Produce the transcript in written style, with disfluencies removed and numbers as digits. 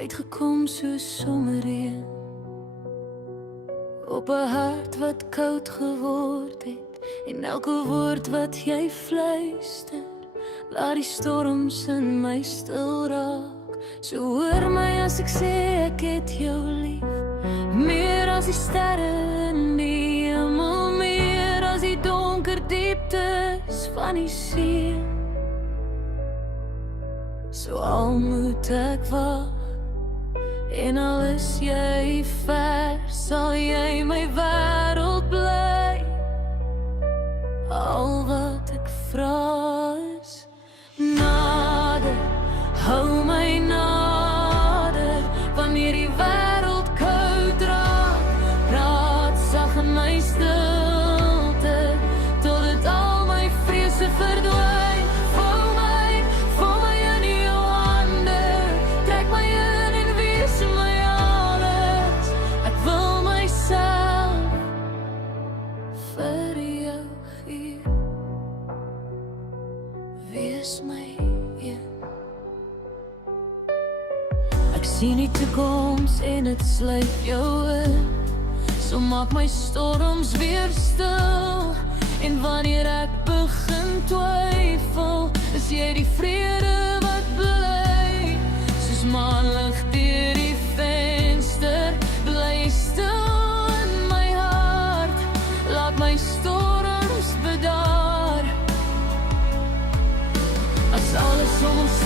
het gekom soos somerreën op 'n hart wat koud geword het, en elke woord wat jy fluister laat die storms in my stil raak. So hoor my as ek sê ek het jou lief, meer as die sterre in die hemel, meer as die donker dieptes van die see. So al moet ek wag, en al is jy ver, sal jy my wêreld bly. Al wat ek vra is nader, hou my nader, wanneer die wêreld koud raak, praat sag in my stilte, tot dit al my vrese verdwyn. Vou my in jou hande, trek my in en wees my alles. Ek wil myself vir jou gee. Wees my een. Ek sien die toekoms en het sluit jou in, so maak my storms weer stil. En wanneer ek begin twyfel, is jy die vrede wat bly. Soos maanlig deur die venster, bly stil in my hart, laat my storms bedaar. As alles om ons